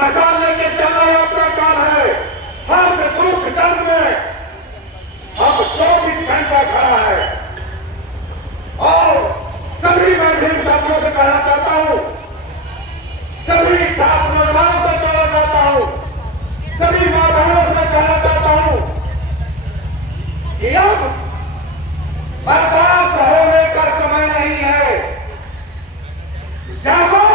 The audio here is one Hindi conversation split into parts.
मशाल लेके चलना ही अपना काम है। हर दुख दर्द में अब 24 घंटा खड़ा है। और सभी मैं भी साथियों से कहना चाहता हूं, सभी छात्र नौजवानों से कहना चाहता हूं, सभी मां बहनों से कहना चाहता हूं कि अब बर्दाश्त होने का समय नहीं है। जागो,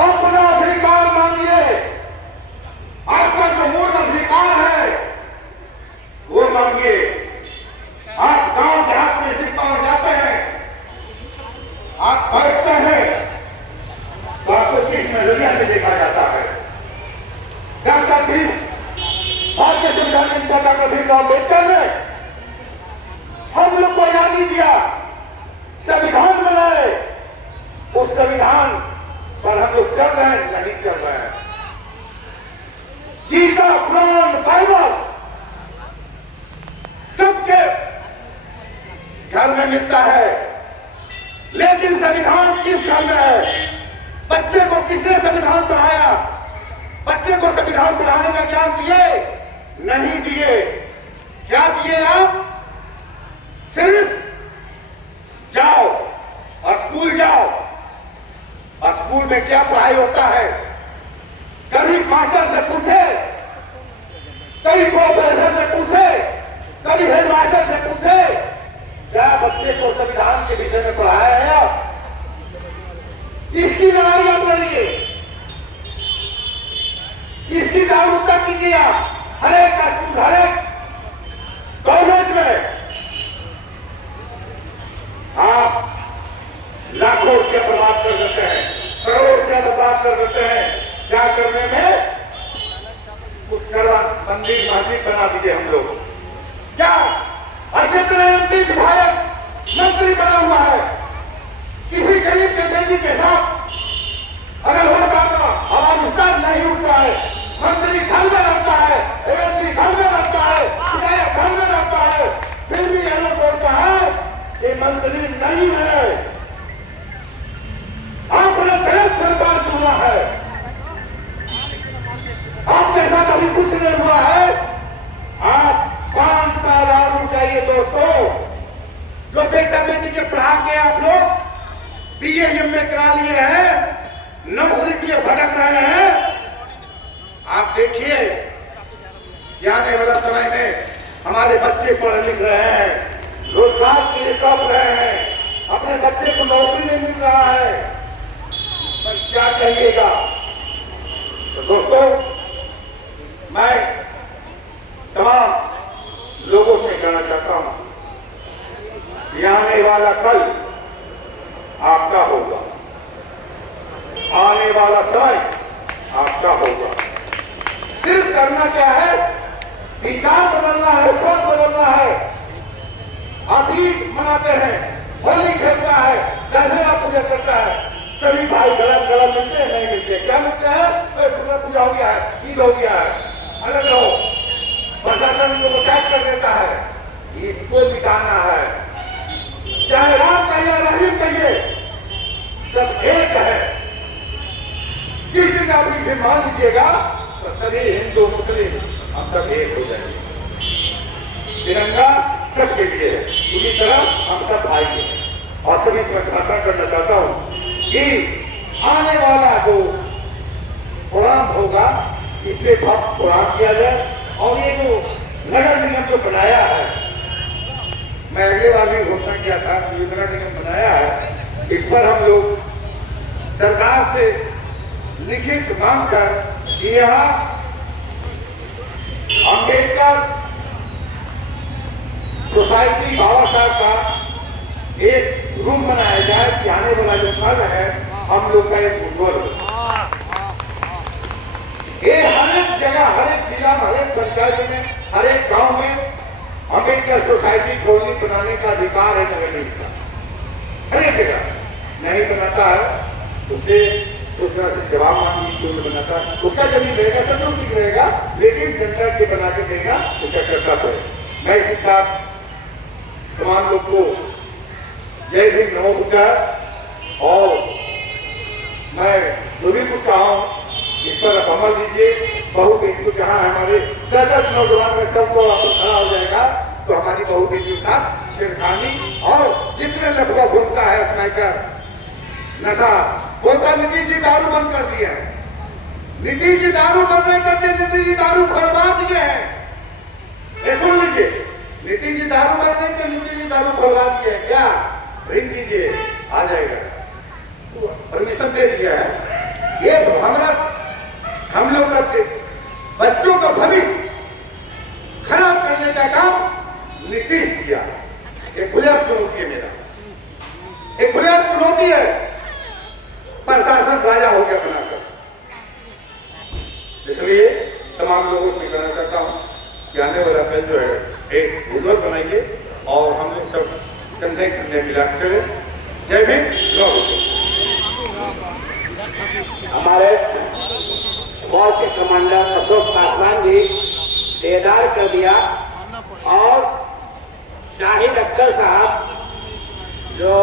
अपना अधिकार मांगिए। आपका जो मूल अधिकार है वो मांगिए। आप गांव देहात में सिक्का में जाते हैं, आप बैठते हैं तो आपको किस नजरिया से देखा जाता है? डॉक्टर भीम, भारतीय संविधान के डॉक्टर भीमराव अम्बेडकर ने हम लोग को आजादी दिया, संविधान बनाए। उस संविधान पर हम लोग चल रहे हैं, नहीं चल रहे हैं। गीता, कुरान, बाइबल सबके घर में मिलता है, लेकिन संविधान किस घर में है? बच्चे को किसने संविधान पढ़ाया? बच्चे को संविधान पढ़ाने का ज्ञान दिए? नहीं दिए। क्या दिए आप? सिर्फ जाओ और स्कूल जाओ, और स्कूल में क्या पढ़ाई होता है? कभी मास्टर से पूछे, कभी प्रोफेसर से पूछे, कभी हेडमास्टर से पूछे, क्या बच्चे को संविधान के विषय में पढ़ाया है? आप इसकी लड़ाई आप करिए, इसकी जागरूकता कीजिए। आप हर एक स्कूल, हर एक कॉलेज में आप लाखों रुपया बर्बाद कर देते हैं, करोड़ों रुपया बर्बाद कर देते हैं। क्या करने में? कुछ करवा, मंदिर मस्जिद बना दीजिए हम लोग। क्या जितने एमपी विधायक मंत्री बना हुआ है, किसी गरीब के बेटी के साथ अगर होता तो आवाज उठता नहीं उठता है। मंत्री घर में रहता है, एमएलसी घर में रहता है, विधायक घर में रहता है, फिर भी ये लोग बोलता है कि मंत्री नहीं है। आपने गलत सरकार चुना है, आपके साथ अभी कुछ नहीं हुआ है। आप 5 साल और रुक जाइए दोस्तों। जो बेटा बेटी के पढ़ा के आप लोग बीए एमए करा लिए हैं, नौकरी के लिए भटक रहे हैं, आप देखिए आने वाला समय में हमारे बच्चे पढ़ लिख रहे हैं, रोजगार के लिए कब रहे हैं, अपने बच्चे को नौकरी नहीं मिल रहा है, तो क्या कहिएगा? तो दोस्तों, मैं तमाम लोगों से कहना चाहता हूं कि आने वाला कल आपका होगा, आने वाला समय आपका होगा। सिर्फ करना क्या है? विचार बदलना है, सोच बदलना है। अतीत मनाते हैं, होली खेलता है, दशहरा पूजा करता है, सभी भाई गलत गलत मिलते हैं, नहीं मिलते। क्या मिलते हैं? दुर्गा पूजा हो गया है, ईद हो गया है, अलग रहो। प्रशासन को कैद कर देता है, इसको मिटाना है। चाहे राम कहिए, रहीम कहिए, सब एक है। जिस दिन आप इसे मान लीजिएगा तो सभी हिंदू मुस्लिम हम सब एक हो जाएंगे। तिरंगा सबके लिए है, उसी तरह हम सब भाई हैं। और सभी इसमें प्रार्थना करना चाहता हूँ कि आने वाला जो प्रोग्राम होगा, इसे बहुत प्रोग्राम किया जाए। और ये जो नगर निगम जो बनाया है, मैं अगले बार भी घोषणा किया था कि ये नगर निगम बनाया है, इस पर हम लोग सरकार से लिखित मांग कर कि यहाँ अम्बेडकर सोसाइटी बाबा साहब का एक रूम बनाया जाए कि आने वाला जो कल है हम लोग का एक उज्ज्वल हो। ये हर एक जगह, हर एक जिला में, हर एक पंचायत में, हर एक गांव में अम्बेडकर सोसाइटी कॉलोनी बनाने का अधिकार है नगर निगम का। हर एक जगह नहीं बनाता है उसे सूचना से जवाब मांगी, क्यों नहीं बनाता? उसका जमीन रहेगा, सब लोग ठीक रहेगा, लेकिन जनता के बना के देगा उसका कर्तव्य है। मैं इसके साथ तमाम लोग को जय हिंद, नमो बुद्धाय। और मैं जो भी कुछ कहा हूँ समझ लीजिए बहू बेटी को जहाँ हमारे 10 नौजवान में सबको खड़ा हो जाएगा तो हमारी बहू बेटी के साथ छेड़खानी और जितने लफड़ा घूमता है स्नाइकर नशा बोलता नीतीश जी दारू बंद कर दिए हैं, नीतीश जी दारू बंद नहीं करते, नीतीश जी दारू फैलवा दिए हैं। ये सुन लीजिए, नीतीश जी दारू बंद नहीं करते, नीतीश जी दारू फैलवा दिए हैं। क्या रिंग कीजिए आ जाएगा, परमिशन दे दिया है। ये हमारा हम लोग करते बच्चों का भविष्य खराब करने का काम नीतीश किया। एक खुलेआम चुनौती है मेरा, एक खुलेआम चुनौती है। प्रशासन राजा हो गया बनाकर, इसलिए तमाम लोगों को कहना चाहता हूं कि आने वाला कल जो है एक उज्जवल बनाइए और हम लोग सब कंधे कंधे मिला चले। जय भीम। हमारे फौज के कमांडर अशोक पासवान जी बेदार कर दिया और शाहिद अख्तर साहब जो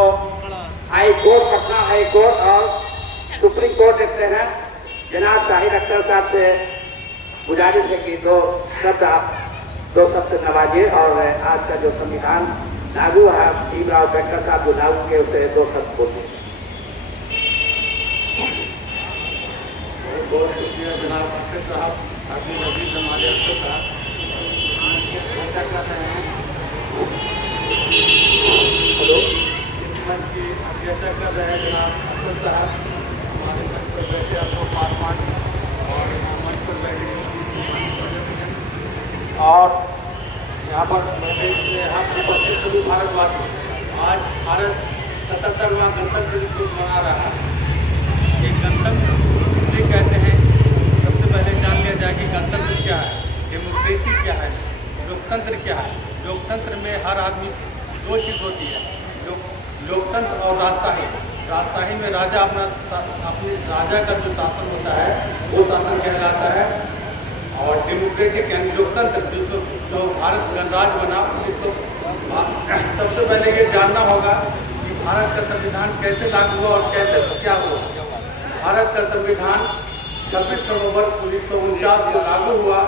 high court Patna high court और सुप्रीम कोर्ट देखते हैं, जनाब शाहिद अख्तर साहब से गुजारिश है कि दो शब्द नवाजिए और आज का जो संविधान लागू है भीमराव अम्बेडकर साहब जो लागू किए उसे 2 शब्द बोलिए। बहुत शुक्रिया जनाब अक्षय साहब, अभी नजीर हमारे अक्षय साहब चर्चा कर रहे हैं। हेलो, इस मंच की चर्चा कर रहे हैं जनाब अक्षय साहब, हमारे मंच पर बैठे अशोक पासवान और मंच पर बैठे और यहाँ पर बैठे यहाँ उपस्थित सभी भारतवासी। आज भारत 77वां गणतंत्र दिवस मना रहा है। ये गणतंत्र इसलिए कहते हैं, सबसे पहले जान लिया जाए कि गणतंत्र क्या है, डेमोक्रेसी क्या है, लोकतंत्र क्या है। लोकतंत्र में हर आदमी 2 चीज़ होती है, लोकतंत्र और राजशाही। राजशाही में राजा अपने राजा का जो शासन होता है वो शासन कहलाता है, और डेमोक्रेटिक यानी लोकतंत्र जो भारत गणराज्य बना उसको सबसे पहले ये जानना होगा कि भारत का संविधान कैसे लागू हुआ और कैसे क्या हुआ। भारत का संविधान 26 नवंबर 1949 को लागू हुआ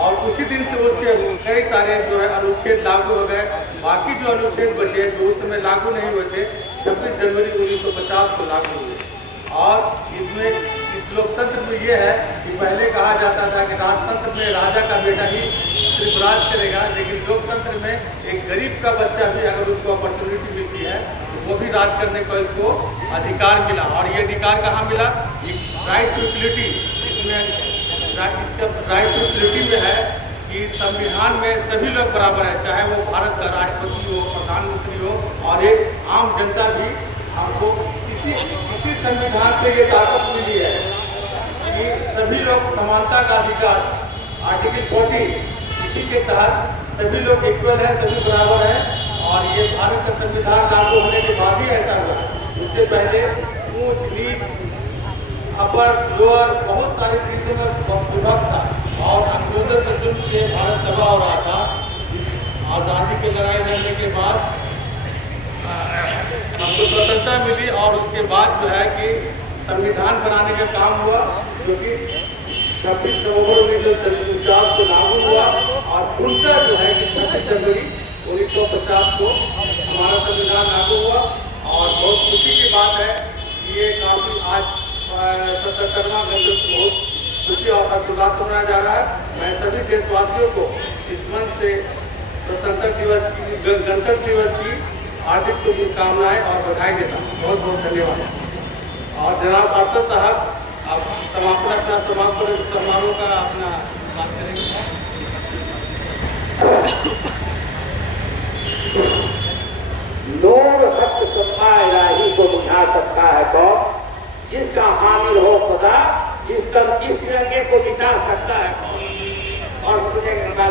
और उसी दिन से उसके कई सारे जो है अनुच्छेद लागू हो गए। बाकी जो अनुच्छेद बचे जो उस समय लागू नहीं हुए थे 26 जनवरी 1950 को लागू हुए। और इसमें इस लोकतंत्र में ये है कि पहले कहा जाता था कि राजतंत्र में राजा का बेटा ही सिर्फ राज करेगा, लेकिन लोकतंत्र में एक गरीब का बच्चा भी अगर उसको अपॉर्चुनिटी मिलती है तो वो भी राज करने का इसको अधिकार मिला। और ये अधिकार कहाँ मिला? Right to equality. इसमें इसका राइट टू इक्वलिटी में है कि संविधान में सभी लोग बराबर है, चाहे वो भारत का राष्ट्रपति हो, प्रधानमंत्री हो और एक आम जनता भी। हमको इसी संविधान से ये ताकत मिली है कि सभी लोग समानता का अधिकार, आर्टिकल 40, इसी के तहत सभी लोग इक्वल हैं, सभी बराबर हैं। और ये भारत का संविधान लागू होने के बाद ही ऐसा हुआ। उससे पहले ऊंच नीच, अपर लोअर बहुत सारी चीज़ों में विभक्त था और अंग्रेजों के जुल्म से भारत दबा हो रहा था। आज़ादी की लड़ाई लड़ने के बाद हमको स्वतंत्रता मिली और उसके बाद जो है कि संविधान बनाने का काम हुआ, जो कि 26 नवंबर 1949 को लागू हुआ और उनका जो है कि 26 जनवरी 1950 को हमारा संविधान लागू हुआ। और बहुत खुशी की बात है कि ये काफ़ी आज 77वां गणतंत्र बहुत खुशी और हर्षोल्लास से मनाया जा रहा है। मैं सभी देशवासियों को इस मंच से स्वतंत्रता दिवस की, गणतंत्र दिवस की हार्दिक शुभकामनाएं और बधाई देता हूँ। बहुत बहुत धन्यवाद। और जनाब अरशद साहब आप समापन अपना समापन समारोह का अपना बात करेंगे। नूर सत्य सत्ता इलाही को बुझा सकता है कौन, जिसका हामिल हो खुदा, इस तिरंगे को मिटा सकता है कौन। और सुनेगा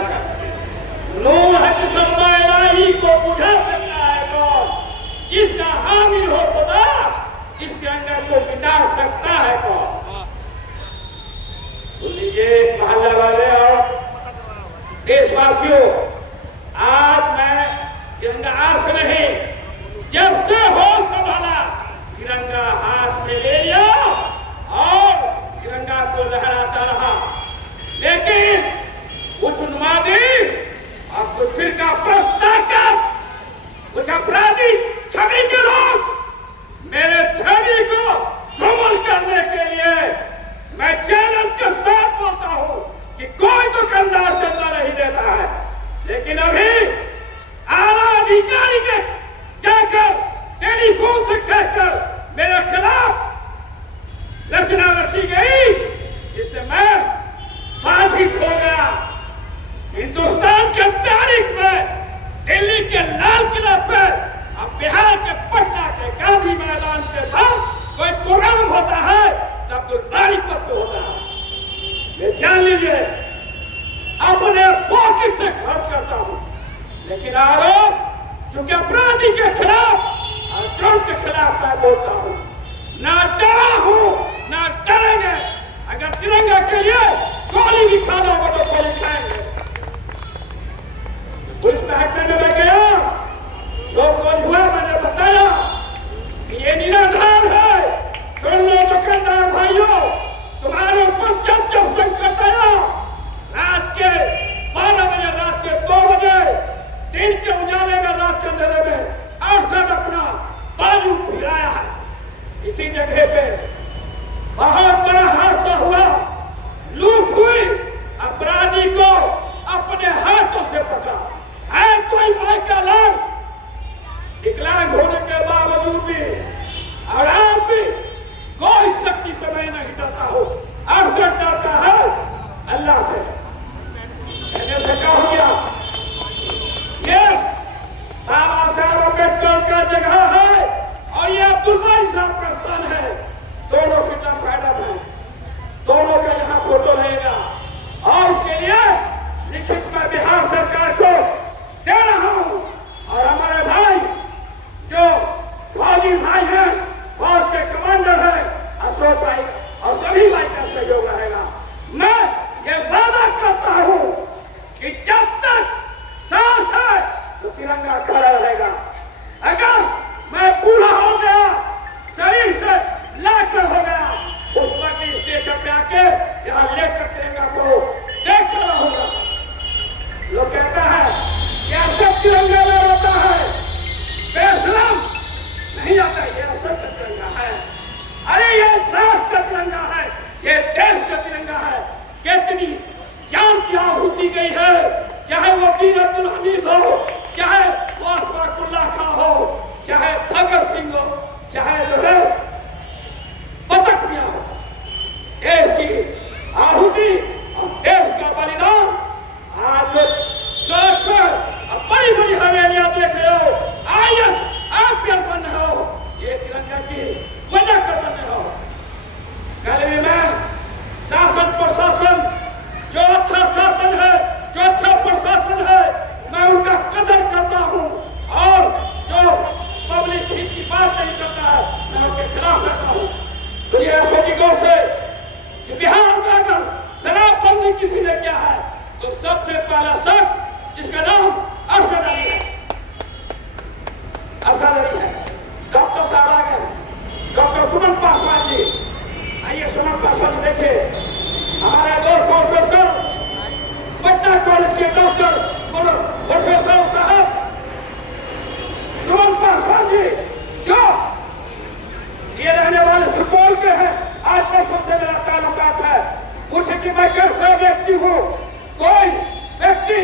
नूर सत्य सत्ता इलाही को बुझा सकता है कौन, जिसका हामिल हो खुदा, इस तिरंगे को मिटा सकता है कौन। सुन लीजिए मोहल्ले वाले और देशवासियों, आज मैं तिरंगा आज से नहीं, जब से हो संभाला तिरंगा हाथ में ले लिया और तिरंगा को कुछ फिरका प्रस्ताकर कुछ अपराधी छवि के लोग मेरे छवि को धूमिल करने के लिए मैं चैलेंज के साथ बोलता हूं कि कोई दुकानदार चंदा नहीं देता है, लेकिन अभी आला अधिकारी के जाकर टेलीफोन से कहकर मेरे खिलाफ रचना रची गई, जिससे मैं बाधित हो गया। हिंदुस्तान के तारीख में दिल्ली के लाल किला पर अब बिहार के पटना के गांधी मैदान के बाद कोई प्रोग्राम होता है तब अब्दुल पर तो होता है। ये जान लीजिए, अपने पॉकेट से खर्च करता हूं, लेकिन आरोप चूंकि अपराधी के खिलाफ और जुर्म के खिलाफ मैं बोलता हूं। ना डरा हूं ना डरेंगे। अगर तिरंगा के लिए गोली भी खाना होगा तो गोली खाएंगे। पुलिस महकमे में मैं गया, जो कुछ हुआ मैंने बताया कि ये निराधार है। सुन लो दुकानदार भाइयों, तुम्हारे ऊपर जब संकट आया, रात के 12 बजे, रात के 2 बजे, दिन के उजाले में, रात के अंधेरे में अरशद अपना बाजू भिराया है। इसी जगह पे बहुत बड़ा हादसा हुआ, लूट हुई, अपराधी को अपने हाथों से पकड़ा है। कोई माई का लाल विकलांग होने के बावजूद भी और आप भी कोई शक्ति से मैं नहीं डरता हूं। अरशद डरता है अल्लाह से। मैंने क्या हो गया, ये बाबा साहब अम्बेडकर का जगह है और ये अब्दुल भाई साहब का स्थान है। दोनों फ्रीडम फाइटर हैं, दोनों का यहाँ फोटो रहेगा और इसके लिए लिखित में बिहार सरकार को दे रहा हूँ। और हमारे भाई जो फौजी भाई हैं, फौज के कमांडर हैं, अशोक भाई और सभी भाई का सहयोग रहेगा। मैं ये वादा करता हूँ कि जब तक सांस है तो तिरंगा खड़ा रहेगा। अगर मैं बूढ़ा हो गया, शरीर से लाकर हो गया, उस पर भी स्टेशन पे आके यहाँ लेकर तिरंगा को देख रहूंगा। लोग कहता है कि सब तिरंगा लहराता है, बेशरम नहीं आता। ये असर का तिरंगा है। अरे ये राष्ट्र का तिरंगा है, ये देश का तिरंगा है। कितनी जान की आहुति गई है, चाहे वो वीर अब्दुल हमीद हो, चाहे वो अशफाकुल्लाह खां हो, चाहे भगत सिंह हो, चाहे जो है पतक मियां हो। देश की आहुति और देश का बलिदान आज सड़क पर बड़ी बड़ी हवेलियां देख रहे हो, IAS बन रहे हो, ये तिरंगा की वजह कर बन रहे हो। कल भी मैं शासन प्रशासन, जो अच्छा शासन है, जो अच्छा प्रशासन है, मैं उनका कदर करता हूँ और जो पब्लिक हित की बात नहीं करता है मैं उनके खिलाफ रहता हूँ। तो ये सोचिकों से कि बिहार में अगर शराबबंदी किसी ने किया है तो सबसे पहला शख्स जिसका नाम अरशद अली है, अरशद अली है। डॉक्टर साहब आ गए, डॉक्टर सुमन पासवान जी। आइए सुमन पासवान जी, देखिए हमारे दोस्त प्रोफेसर पटना कॉलेज के डॉक्टर प्रोफेसर साहब सुमन पासवान जी, जो ये रहने वाले सुपौल के हैं। आज परसों से मेरा ताल्लुकात है। पूछे कि मैं कैसा व्यक्ति हूँ। कोई व्यक्ति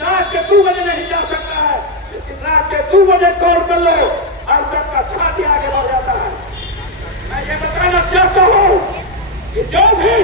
रात के 2 बजे नहीं जा सकता है, लेकिन रात के 2 बजे कॉल कर लो और सबका छाती आगे बढ़ जाता है। मैं ये बताना चाहता हूँ कि जो भी